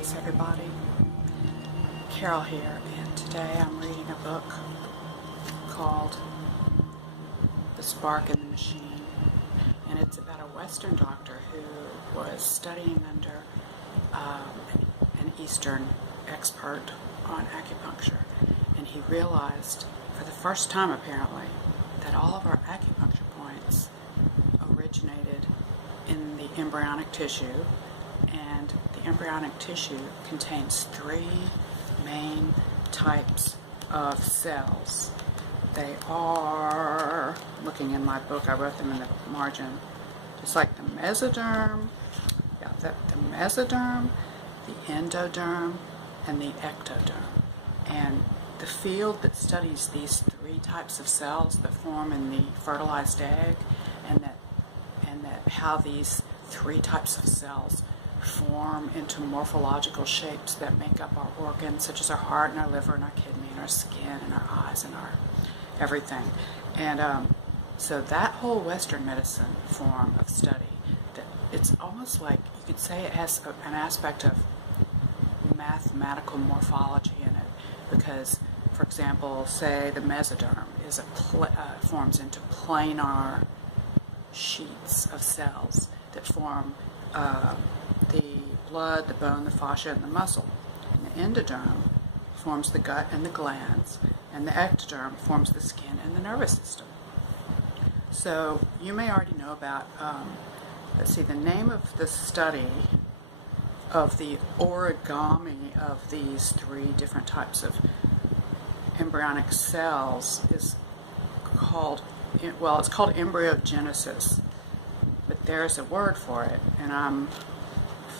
Peace, everybody. Carol here, and today I'm reading a book called The Spark in the Machine, and it's about a Western doctor who was studying under an Eastern expert on acupuncture, and he realized for the first time apparently that all of our acupuncture points originated in the embryonic tissue, and the embryonic tissue contains three main types of cells. They are, looking in my book, I wrote them in the margin, it's like the mesoderm, the mesoderm, the endoderm, and the ectoderm. And the field that studies these three types of cells that form in the fertilized egg, and that how these three types of cells form into morphological shapes that make up our organs, such as our heart and our liver and our kidney and our skin and our eyes and our everything. And so that whole Western medicine form of study, that it's almost like you could say it has an aspect of mathematical morphology in it, because, for example, say the mesoderm is forms into planar sheets of cells that form the blood, the bone, the fascia, and the muscle. And the endoderm forms the gut and the glands, and the ectoderm forms the skin and the nervous system. So you may already know about, the name of the study of the origami of these three different types of embryonic cells is called, it's called embryogenesis, but there's a word for it, and I'm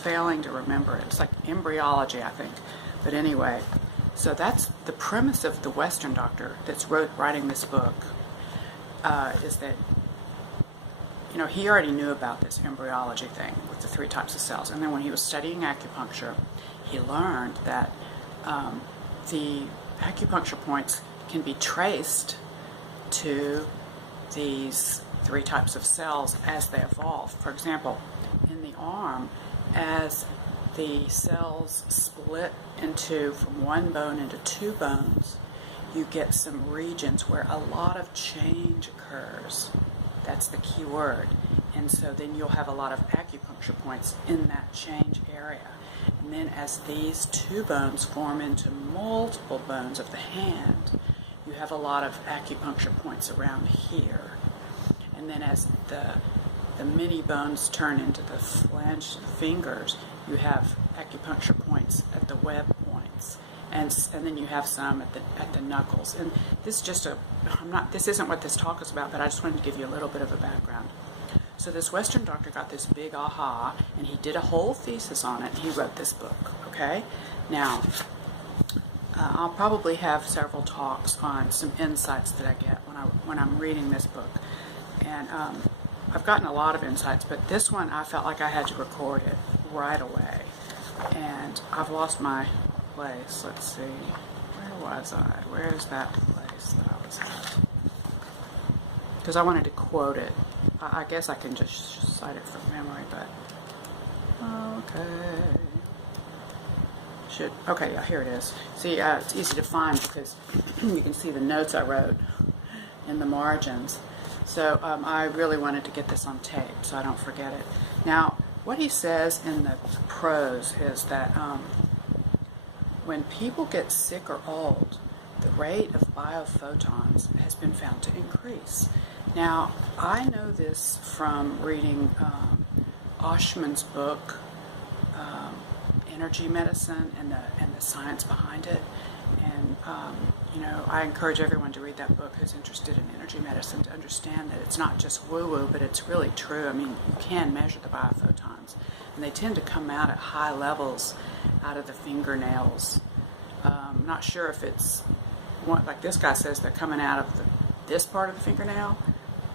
failing to remember it. It's like embryology, I think. But anyway, so that's the premise of the Western doctor that's writing this book, is that, he already knew about this embryology thing with the three types of cells. And then when he was studying acupuncture, he learned that the acupuncture points can be traced to these three types of cells as they evolve. For example, in the arm, as the cells split from one bone into two bones, you get some regions where a lot of change occurs. That's the key word. And so then you'll have a lot of acupuncture points in that change area. And then as these two bones form into multiple bones of the hand, you have a lot of acupuncture points around here. And then as the mini bones turn into the flange fingers, you have acupuncture points at the web points, and then you have some at the knuckles. And this is this isn't what this talk is about, but I just wanted to give you a little bit of a background. So this Western doctor got this big aha, and he did a whole thesis on it, and he wrote this book. Okay, now I'll probably have several talks on some insights that I get when I'm reading this book, and I've gotten a lot of insights, but this one I felt like I had to record it right away. And I've lost my place. Let's see. Where was I? Where's that place that I was at? Because I wanted to quote it. I guess I can just cite it from memory, but okay. Okay, yeah, here it is. See, it's easy to find because you can see the notes I wrote in the margins. So I really wanted to get this on tape so I don't forget it. Now, what he says in the prose is that when people get sick or old, the rate of biophotons has been found to increase. Now, I know this from reading Oshman's book, Energy Medicine, and the science behind it. And, I encourage everyone to read that book who's interested in energy medicine, to understand that it's not just woo-woo, but it's really true. I mean, you can measure the biophotons, and they tend to come out at high levels out of the fingernails. I'm not sure if it's, like this guy says, they're coming out of this part of the fingernail,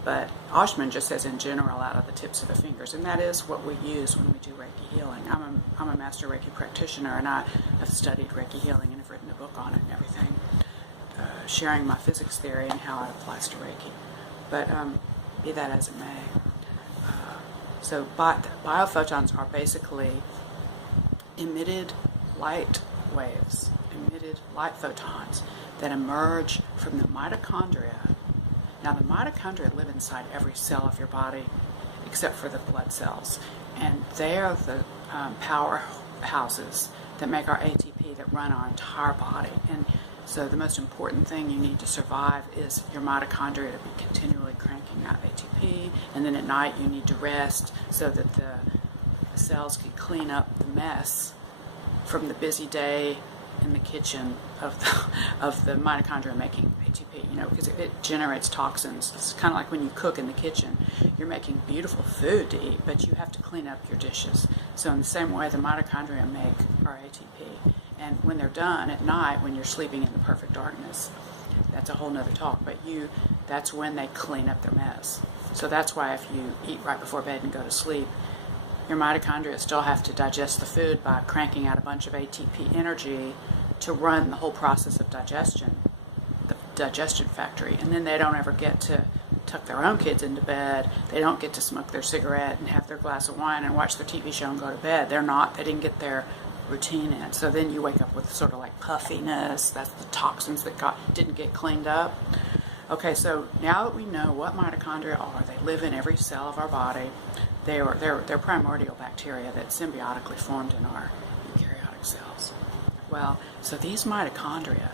but Oshman just says in general out of the tips of the fingers, and that is what we use when we do Reiki healing. I'm a master Reiki practitioner, and I have studied Reiki healing and have written a book on it and everything, sharing my physics theory and how it applies to Reiki. But be that as it may, so biophotons are basically emitted light waves, emitted light photons that emerge from the mitochondria. Now, the mitochondria live inside every cell of your body except for the blood cells, and they are the powerhouses that make our ATP that run our entire body. And so the most important thing you need to survive is your mitochondria to be continually cranking out ATP, and then at night you need to rest so that the cells can clean up the mess from the busy day in the kitchen of the mitochondria making ATP, because it generates toxins. It's kind of like when you cook in the kitchen. You're making beautiful food to eat, but you have to clean up your dishes. So in the same way, the mitochondria make our ATP. And when they're done at night, when you're sleeping in the perfect darkness, that's a whole nother talk, but that's when they clean up their mess. So that's why if you eat right before bed and go to sleep, your mitochondria still have to digest the food by cranking out a bunch of ATP energy to run the whole process of digestion, the digestion factory. And then they don't ever get to tuck their own kids into bed. They don't get to smoke their cigarette and have their glass of wine and watch their TV show and go to bed. They didn't get their routine in. So then you wake up with sort of like puffiness. That's the toxins that didn't get cleaned up. Okay, so now that we know what mitochondria are, they live in every cell of our body. They're primordial bacteria that symbiotically formed in our eukaryotic cells. Well, so these mitochondria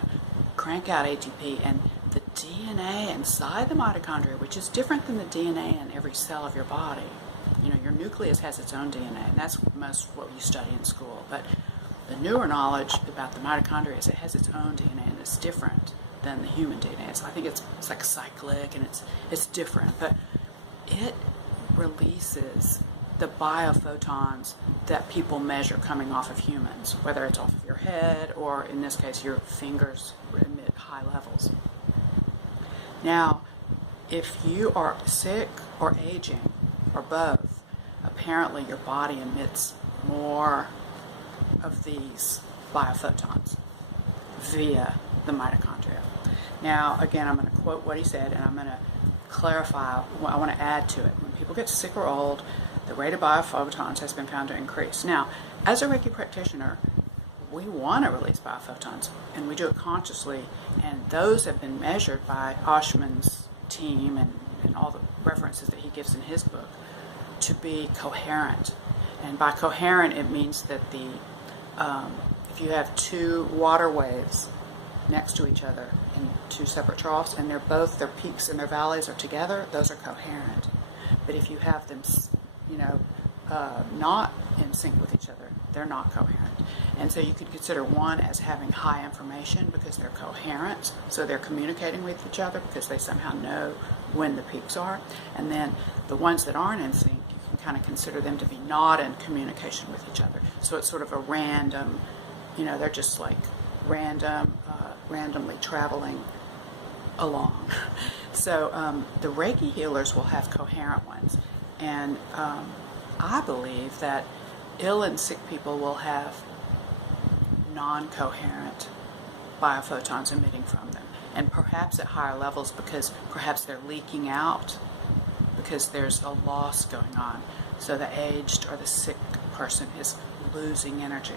crank out ATP, and the DNA inside the mitochondria, which is different than the DNA in every cell of your body. Your nucleus has its own DNA, and that's most what you study in school. But the newer knowledge about the mitochondria is it has its own DNA, and it's different than the human DNA. So I think it's like cyclic, and it's different, but it releases the biophotons that people measure coming off of humans, whether it's off of your head or, in this case, your fingers emit high levels. Now, if you are sick or aging or both, apparently your body emits more of these biophotons via the mitochondria. Now, again, I'm going to quote what he said, and I'm going to clarify what I want to add to it. When people get sick or old, the rate of biophotons has been found to increase. Now, as a Reiki practitioner, we want to release biophotons, and we do it consciously, and those have been measured by Oshman's team and all the references that he gives in his book to be coherent. And by coherent, it means that if you have two water waves next to each other in two separate troughs, and their peaks and their valleys are together, those are coherent. But if you have them, not in sync with each other, they're not coherent. And so you could consider one as having high information because they're coherent, so they're communicating with each other because they somehow know when the peaks are. And then the ones that aren't in sync, you can kind of consider them to be not in communication with each other. So it's sort of a random, they're just like randomly traveling along. So the Reiki healers will have coherent ones, and I believe that ill and sick people will have non-coherent biophotons emitting from them, and perhaps at higher levels because perhaps they're leaking out because there's a loss going on. So the aged or the sick person is losing energy.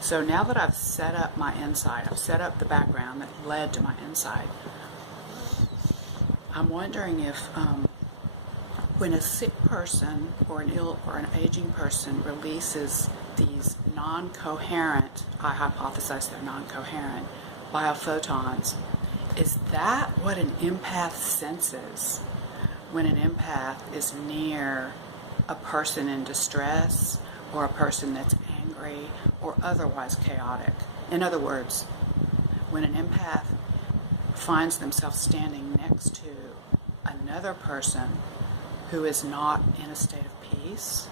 So now that I've set up my insight, I've set up the background that led to my insight, I'm wondering if when a sick person or an ill or an aging person releases these non-coherent, I hypothesize they're non-coherent, biophotons, is that what an empath senses when an empath is near a person in distress or a person that's angry or otherwise chaotic? In other words, when an empath finds themselves standing next to another person who is not in a state of peace,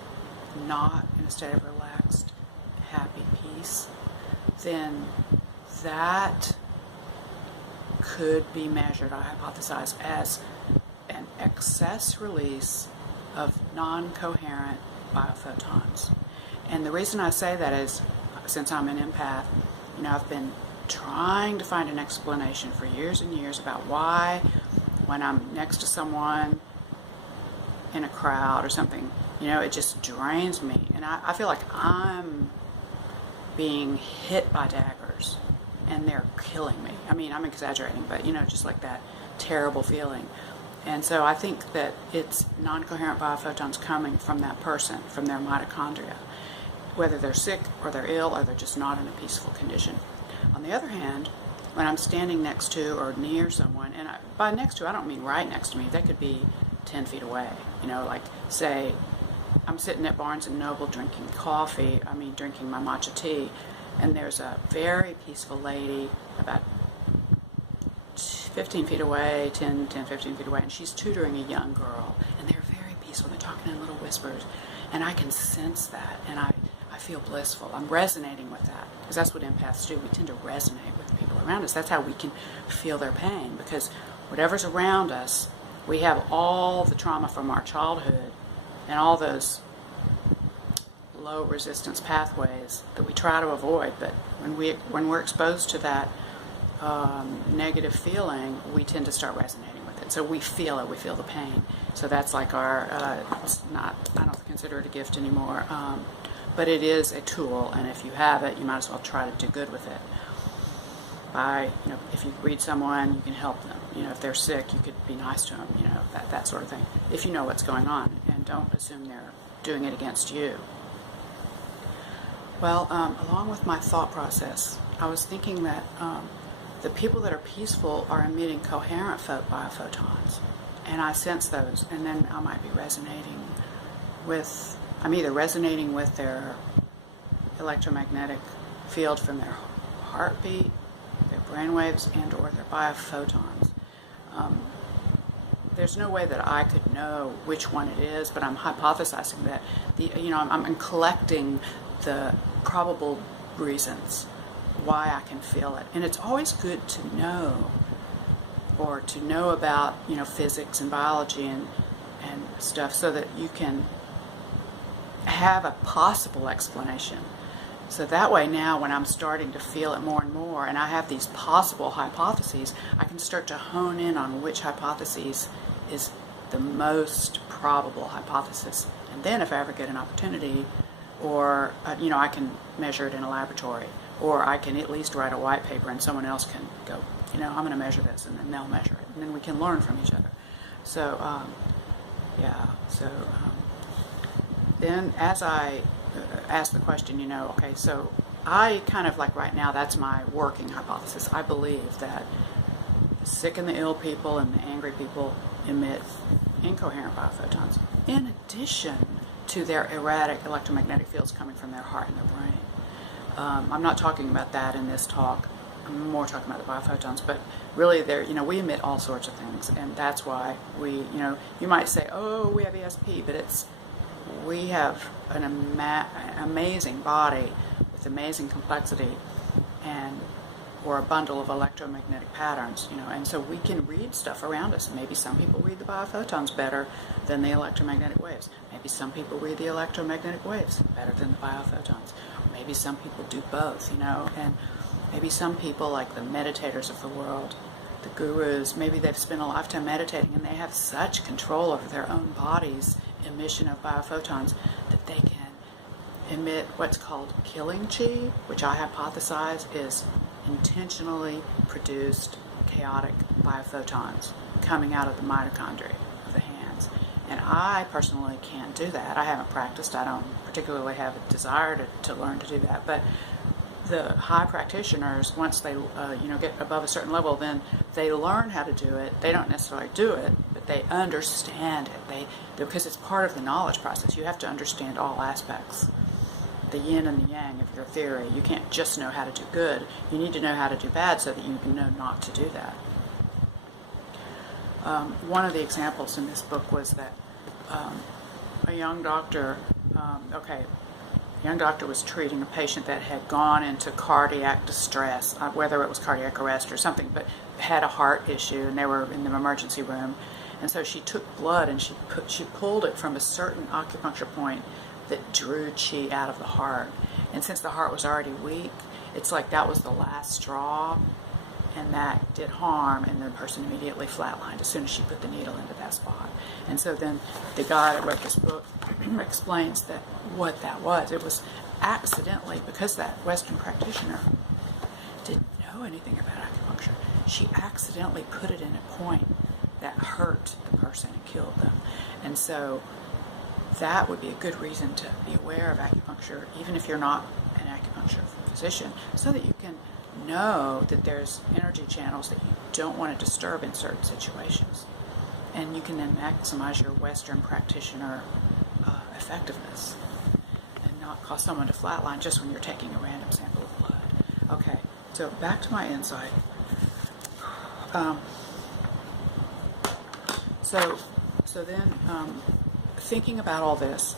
not in a state of relaxed, happy peace, then that could be measured, I hypothesize, as an excess release of non-coherent biophotons. And the reason I say that is, since I'm an empath, I've been trying to find an explanation for years and years about why when I'm next to someone in a crowd or something, it just drains me. And I feel like I'm being hit by daggers and they're killing me. I mean, I'm exaggerating, but just like that terrible feeling. And so I think that it's non-coherent biophotons coming from that person, from their mitochondria, whether they're sick or they're ill or they're just not in a peaceful condition. On the other hand, when I'm standing next to or near someone, and by next to, I don't mean right next to me, they could be 10 feet away, like say I'm sitting at Barnes & Noble drinking drinking my matcha tea, and there's a very peaceful lady about 15 feet away, 10, 15 feet away, and she's tutoring a young girl, and they're very peaceful. They're talking in little whispers, and I can sense that, and I feel blissful. I'm resonating with that, because that's what empaths do. We tend to resonate with the people around us. That's how we can feel their pain, because whatever's around us, we have all the trauma from our childhood and all those low resistance pathways that we try to avoid. But when we're exposed to that negative feeling, we tend to start resonating with it. So we feel it. We feel the pain. So that's like it's not, I don't consider it a gift anymore, but it is a tool. And if you have it, you might as well try to do good with it. If you read someone, you can help them. If they're sick, you could be nice to them. That sort of thing. If you know what's going on, and don't assume they're doing it against you. Well, along with my thought process, I was thinking that the people that are peaceful are emitting coherent biophotons, and I sense those, and then I might be I'm either resonating with their electromagnetic field from their heartbeat, their brainwaves, and or their biophotons. There's no way that I could know which one it is, but I'm hypothesizing that I'm collecting the probable reasons why I can feel it. And it's always good to know, or to know about physics and biology and stuff, so that you can have a possible explanation. So that way now, when I'm starting to feel it more and more, and I have these possible hypotheses, I can start to hone in on which hypothesis is the most probable hypothesis. And then if I ever get an opportunity, or I can measure it in a laboratory, or I can at least write a white paper and someone else can go, I'm going to measure this, and then they'll measure it, and then we can learn from each other. So then as I ask the question, okay, so I kind of like right now, that's my working hypothesis. I believe that the sick and the ill people and the angry people emit incoherent biophotons, in addition to their erratic electromagnetic fields coming from their heart and their brain. I'm not talking about that in this talk. I'm more talking about the biophotons, but really we emit all sorts of things, and that's why you might say, oh, we have ESP, but we have an amazing body with amazing complexity, or a bundle of electromagnetic patterns, and so we can read stuff around us. Maybe some people read the biophotons better than the electromagnetic waves. Maybe some people read the electromagnetic waves better than the biophotons. Maybe some people do both, and maybe some people, like the meditators of the world, the gurus, maybe they've spent a lifetime meditating and they have such control over their own body's emission of biophotons that they can emit what's called killing chi, which I hypothesize is intentionally produced chaotic biophotons coming out of the mitochondria of the hands. And I personally can't do that. I haven't practiced. I don't particularly have a desire to learn to do that. But the high practitioners, once they get above a certain level, then they learn how to do it. They don't necessarily do it, but they understand it. Because it's part of the knowledge process. You have to understand all aspects, the yin and the yang of your theory. You can't just know how to do good. You need to know how to do bad so that you can know not to do that. One of the examples in this book was that a young doctor, was treating a patient that had gone into cardiac distress, whether it was cardiac arrest or something, but had a heart issue, and they were in the emergency room. And so she took blood and she pulled it from a certain acupuncture point that drew chi out of the heart. And since the heart was already weak, it's like that was the last straw. and that did harm, and the person immediately flatlined as soon as she put the needle into that spot. And so then the guy that wrote this book explains that what that was. It was accidentally, because that Western practitioner didn't know anything about acupuncture, she accidentally put it in a point that hurt the person and killed them. And so that would be a good reason to be aware of acupuncture, even if you're not an acupuncture physician, so that you can know that there's energy channels that you don't want to disturb in certain situations. And you can then maximize your Western practitioner effectiveness and not cause someone to flatline just when you're taking a random sample of blood. Okay, so back to my insight. So then, thinking about all this,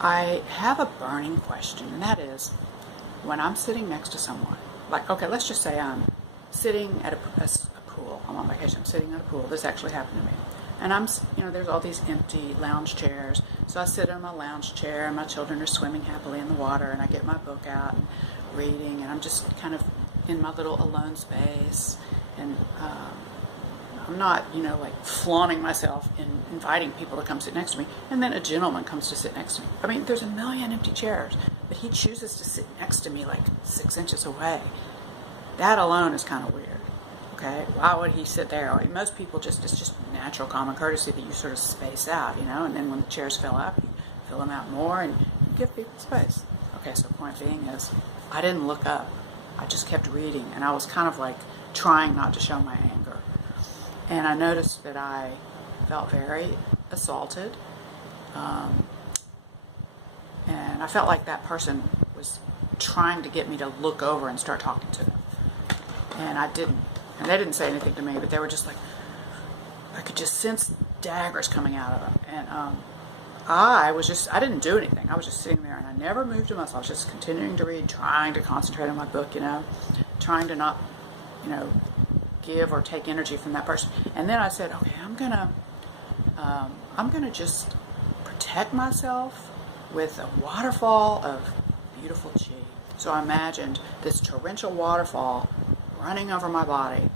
I have a burning question, and that is, when I'm sitting next to someone, like, okay, let's just say I'm sitting at a pool. I'm on vacation. I'm sitting at a pool. This actually happened to me. And there's all these empty lounge chairs. So I sit in my lounge chair, and my children are swimming happily in the water, and I get my book out and reading, and I'm just kind of in my little alone space, and I'm not, like flaunting myself and inviting people to come sit next to me. And then a gentleman comes to sit next to me. I mean, there's a million empty chairs, but he chooses to sit next to me like 6 inches away. That alone is kind of weird. Okay, why would he sit there? I mean, most people it's just natural common courtesy that you sort of space out, and then when the chairs fill up, you fill them out more and you give people space. Okay, so point being is, I didn't look up. I just kept reading, and I was kind of like trying not to show my anger. And I noticed that I felt very assaulted, and I felt like that person was trying to get me to look over and start talking to them. And I didn't. And they didn't say anything to me, but they were just like, I could just sense daggers coming out of them. And I didn't do anything. I was just sitting there, and I never moved a muscle. I was just continuing to read, trying to concentrate on my book, trying to not, give or take energy from that person. And then I said, okay, I'm gonna just protect myself with a waterfall of beautiful chi. So I imagined this torrential waterfall running over my body,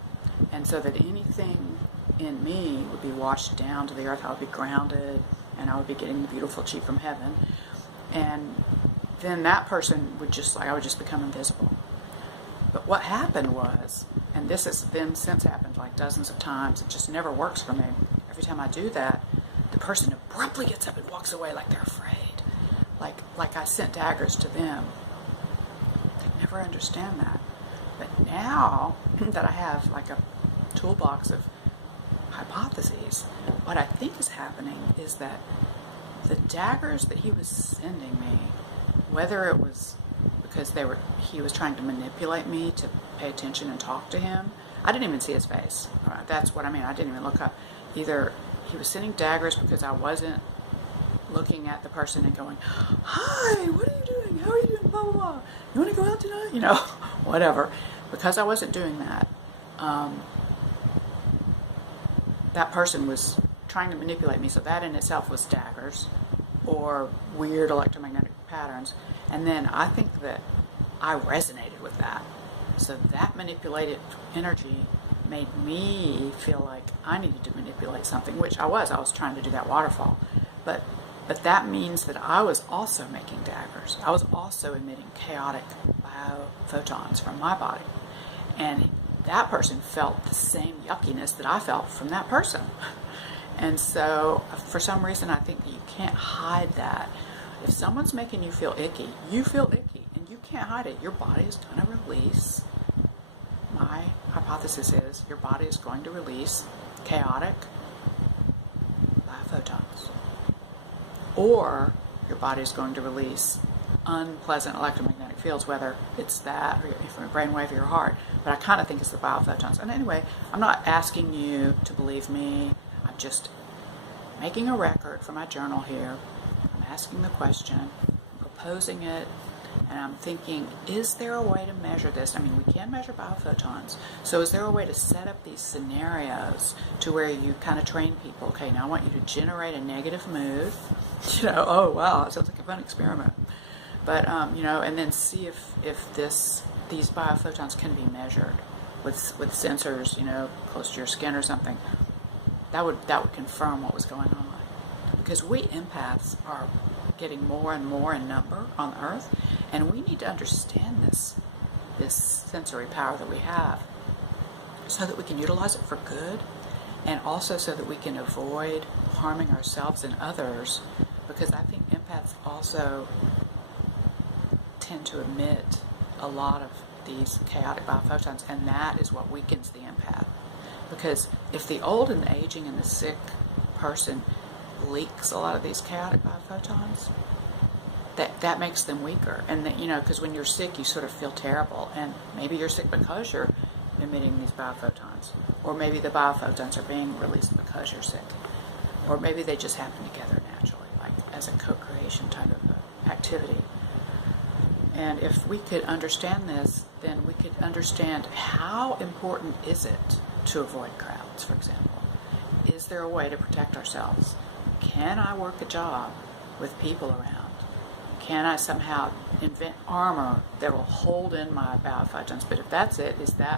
and so that anything in me would be washed down to the earth. I would be grounded, and I would be getting the beautiful chi from heaven. And then that person I would just become invisible. But what happened was, and this has then since happened like dozens of times, it just never works for me. Every time I do that, the person abruptly gets up and walks away like they're afraid. Like I sent daggers to them. They never understand that. But now that I have like a toolbox of hypotheses, what I think is happening is that the daggers that he was sending me, whether it was because he was trying to manipulate me to pay attention and talk to him. I didn't even see his face. That's what I mean. I didn't even look up. Either he was sending daggers because I wasn't looking at the person and going, hi, what are you doing? How are you doing? Blah, blah, blah. You want to go out tonight? Whatever. Because I wasn't doing that, that person was trying to manipulate me. So that in itself was daggers or weird electromagnetic patterns. And then I think that I resonated with that. So that manipulated energy made me feel like I needed to manipulate something, which I was trying to do that waterfall. But that means that I was also making daggers. I was also emitting chaotic biophotons from my body. And that person felt the same yuckiness that I felt from that person. And so for some reason, I think that you can't hide that. If someone's making you feel icky, you feel icky, and you can't hide it. Your body is going to release. My hypothesis is your body is going to release chaotic biophotons. Or your body is going to release unpleasant electromagnetic fields, whether it's that or from a brainwave or your heart. But I kind of think it's the biophotons. And anyway, I'm not asking you to believe me. I'm just making a record for my journal here. I'm asking the question, proposing it, and I'm thinking, is there a way to measure this? I mean, we can measure biophotons. So is there a way to set up these scenarios to where you kind of train people? Okay, now I want you to generate a negative mood. Oh, wow, that sounds like a fun experiment. But, and then see if these biophotons can be measured. with sensors, close to your skin or something, that would confirm what was going on. Because we empaths are getting more and more in number on Earth, and we need to understand this sensory power that we have, so that we can utilize it for good, and also so that we can avoid harming ourselves and others. Because I think empaths also tend to emit a lot of these chaotic biophotons, and that is what weakens the empath. Because if the old and the aging and the sick person leaks a lot of these chaotic biophotons, that makes them weaker. And because when you're sick, you sort of feel terrible, and maybe you're sick because you're emitting these biophotons, or maybe the biophotons are being released because you're sick, or maybe they just happen together naturally, like as a co-creation type of activity. And if we could understand this, then we could understand how important is it to avoid crowds, for example. Is there a way to protect ourselves? Can I work a job with people around? Can I somehow invent armor that will hold in my biophotons? But if that's it,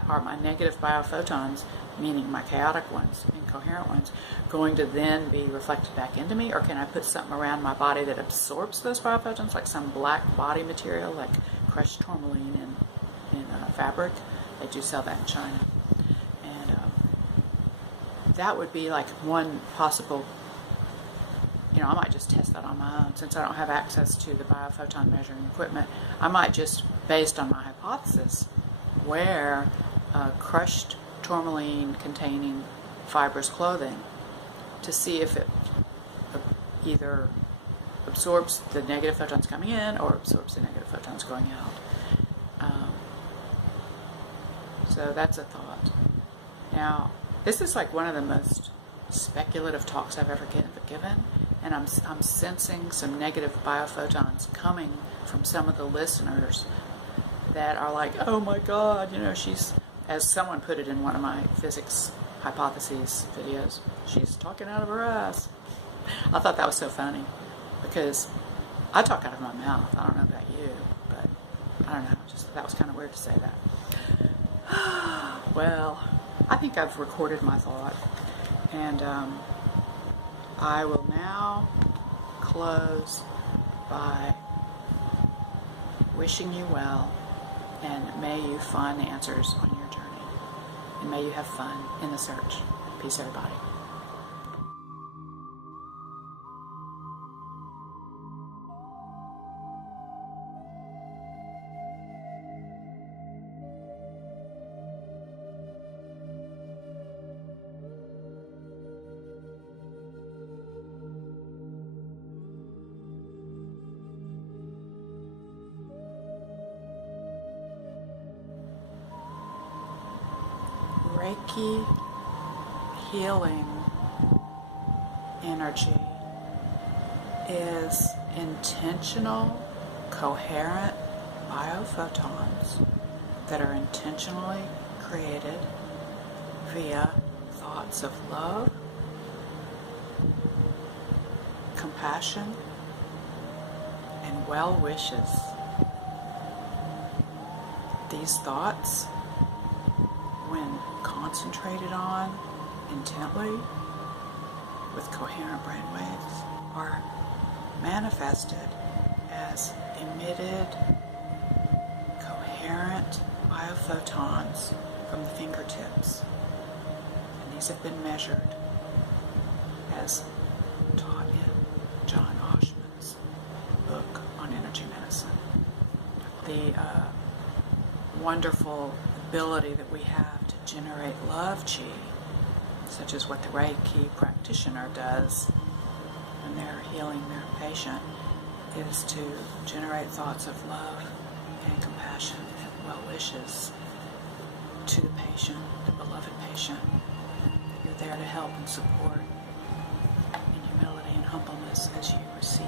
are my negative biophotons, meaning my chaotic ones, incoherent ones, going to then be reflected back into me? Or can I put something around my body that absorbs those biophotons, like some black body material, like crushed tourmaline in fabric? They do sell that in China. And that would be like one possible. I might just test that on my own, since I don't have access to the biophoton measuring equipment. I might just, based on my hypothesis, wear crushed tourmaline containing fibrous clothing to see if it either absorbs the negative photons coming in or absorbs the negative photons going out. So that's a thought. Now, this is like one of the most speculative talks I've ever given, and I'm sensing some negative biophotons coming from some of the listeners that are like, oh my God, she's, as someone put it in one of my physics hypotheses videos, she's talking out of her ass. I thought that was so funny, because I talk out of my mouth. I don't know about you, but I don't know, just that was kind of weird to say that. Well, I think I've recorded my thought, and I will now close by wishing you well, and may you find the answers on your journey, and may you have fun in the search. Peace, everybody. Reiki healing energy is intentional, coherent biophotons that are intentionally created via thoughts of love, compassion, and well wishes. These thoughts, when concentrated on intently with coherent brainwaves, are manifested as emitted coherent biophotons from the fingertips. And these have been measured as taught in John Oshman's book on energy medicine. The wonderful ability that we have to generate love chi, such as what the Reiki practitioner does when they're healing their patient, is to generate thoughts of love and compassion and well wishes to the patient, the beloved patient. You're there to help and support in humility and humbleness as you receive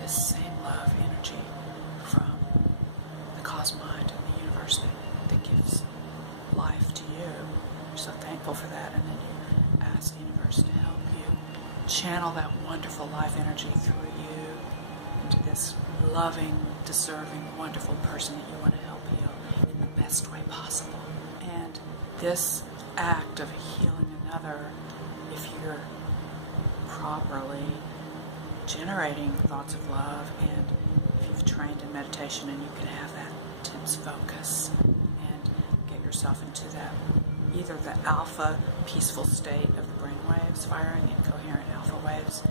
this same love energy from the cosmind and the universe that gives life to you. You're so thankful for that, and then you ask the universe to help you channel that wonderful life energy through you into this loving, deserving, wonderful person that you want to help heal in the best way possible. And this act of healing another, if you're properly generating thoughts of love, and if you've trained in meditation and you can have that intense focus and get yourself into that, either the alpha peaceful state of the brain waves firing in coherent alpha waves,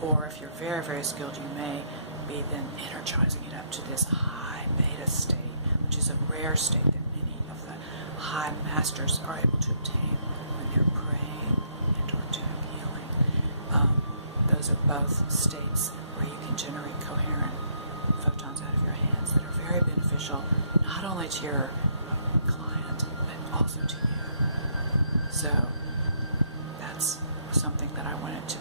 or if you're very, very skilled, you may be then energizing it up to this high beta state, which is a rare state that many of the high masters are able to obtain when they're praying and or doing healing. Those are both states where you can generate coherent photons out of your hands that are very beneficial, not only to your client, but also to you. So that's something that I wanted to